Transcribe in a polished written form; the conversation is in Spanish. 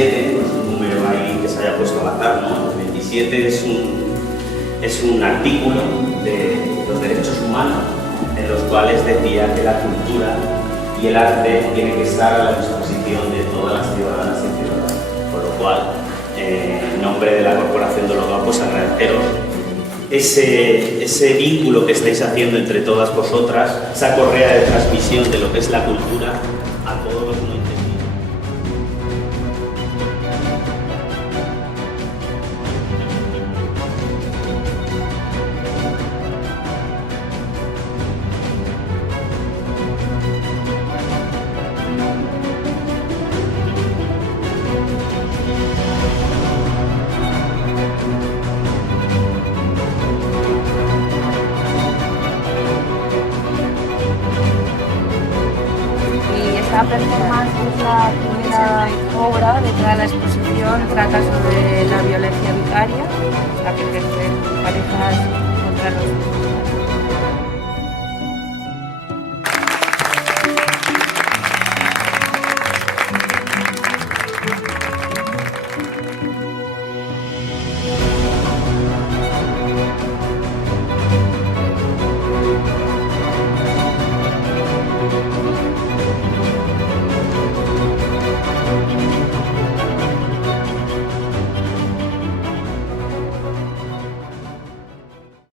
27, pues un número ahí que se haya puesto al azar, ¿no? El 27 es un artículo de los derechos humanos en los cuales decía que la cultura y el arte tiene que estar a la disposición de todas las ciudadanas y ciudadanos. Por lo cual, en nombre de la Corporación de Ologao, pues agradeceros ese vínculo que estáis haciendo entre todas vosotras, esa correa de transmisión de lo que es la cultura a todos los no entendidos. Esta performance es la primera obra de toda la exposición, trata sobre la violencia vicaria, la que ejercen parejas contra los